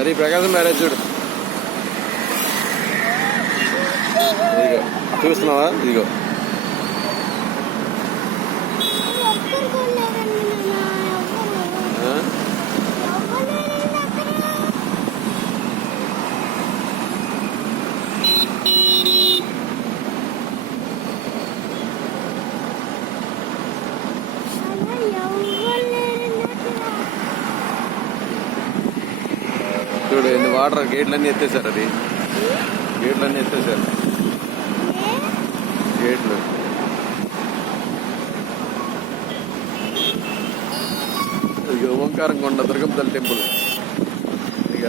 అది ప్రకాశం మ్యారేజ్ చూడు. ఇదిగో చూస్తున్నావా? ఇదిగో. చూడు ఎన్ని వాటర్ గేట్లన్నీ ఎత్తేసారు అది. గేట్లన్నీ ఎత్తేసారు? గేట్లు. ఓంకారం కొండ దుర్గంతల్లి టెంపుల్. ఇక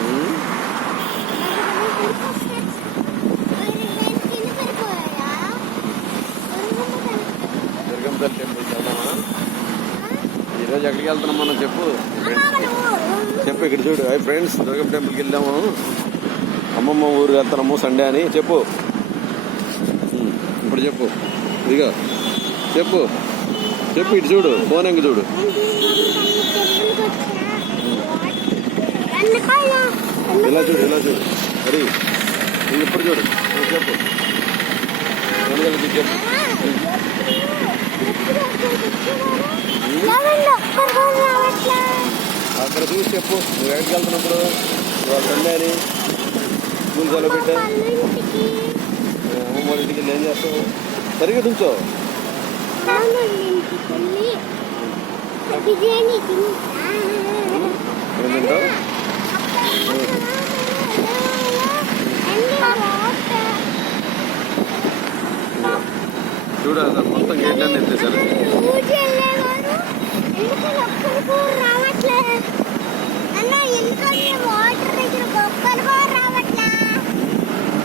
ఉమ్, దుర్గంతల్లి టెంపుల్. ఈరోజు ఎక్కడికి వెళ్తున్నాం మనం చెప్పు. చెప్పు ఇక్కడ చూడు. అయ్యి ఫ్రెండ్స్ దుర్గం టెంపుల్కి వెళ్దాము. అమ్మమ్మ ఊరు వెళ్తున్నాము సండే అని. చెప్పు. ఇప్పుడు చెప్పు. ఇదిగో. చెప్పు. చెప్పు ఇటు చూడు. ఫోన్ ఇంక చూడు. ఇలా చూడు ఇలా చూడు. అది ఇప్పుడు చూడు. చెప్పు. చెప్పు. చూసి చెప్పు నువ్వు ఎక్కడికి వెళ్తున్నప్పుడు సండే అని స్కూల్ సెలవు పెట్టా వాళ్ళ ఇంటికి వెళ్ళి ఏం చేస్తావు సరిగ్గా నుంచో బిర్యానీ ఏం తింటావు చూడు అసలు మొత్తం గేట్లన్నీ ఎత్తేసారు వాటర్ దగ్గర ఒక్కరు కూడా రావట్లే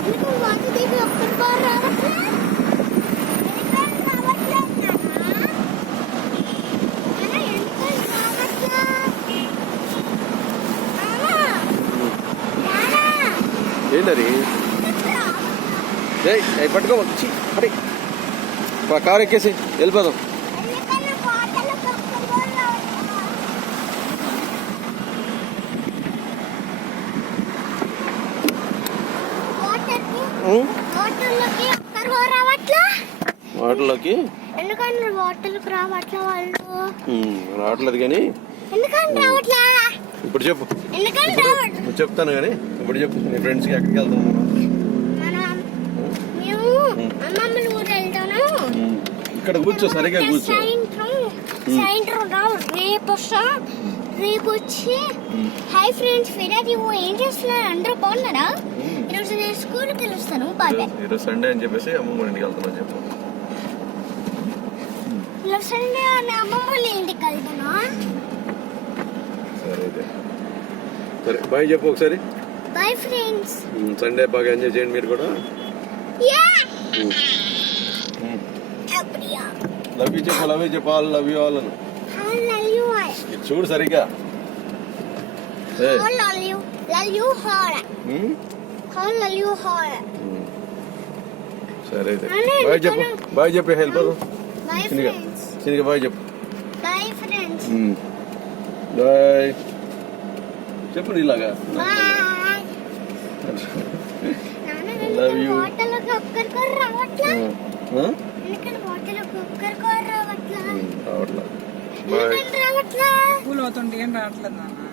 ఎందుకు వాటర్ దగ్గర ఒక్కరు కూడా రావట్లే ఎందుకు రావట్లేదు నాన్న? నాన్న, ఎందుకు రావట్లే? నాన్న, నాన్న, ఏంటది పట్టుకో ఛీ, అరే కారు ఎక్కేసి వెళ్ళిపోదాం. వాటర్లోకి వాటర్లోకి? రావట్లే వాళ్ళు? రావట్లేదు కానీ ఎందుకంటే రావట్లే? ఇప్పుడు చెప్పు. నువ్వు చెప్తాను కానీ ఇప్పుడు చెప్పు. నీ ఫ్రెండ్స్కి ఎక్కడికి వెళ్తాం ఇక్కడ కూర్చో సరిగా కూర్చో. రేపు రేపు వచ్చి హాయ్ ఫ్రెండ్స్ ఫిరాజ్ ఏం చేస్తున్నారు? అందరూ బాగున్నారా. ఈరోజు నేను స్కూల్కి వెళ్ళొస్తాను బాగా ఈరోజు సండే అని చెప్పేసి అమ్మమ్మ ఇంటికి వెళ్తున్నా చెప్పు. ఈరోజు సండే అమ్మమ్మ ఇంటికి వెళ్తాను సరే బాయ్ చెప్పు ఒకసారి. బాయ్ ఫ్రెండ్స్ సండే బాగా ఎంజాయ్ చేయండి మీరు కూడా. లవ్ యూ చెప్పు లవ్ యూ చెప్పు ఆల్ లవ్ యూ ఆల్ అని. చూడు సరిగ్గా. సరే బాయ్ చెప్పు. బాయ్ చెప్పు హెల్ప్ ఫ్రెండ్స్ చిన్నగా బాయ్ చెప్పు. Bye friends. బాయ్ చెప్పు. వాటర్లోకి ఒక్కరు కూడా రావట్లే రావట్లే స్కూల్ అవుతుంటే ఏం రావట్లేదు నాన్న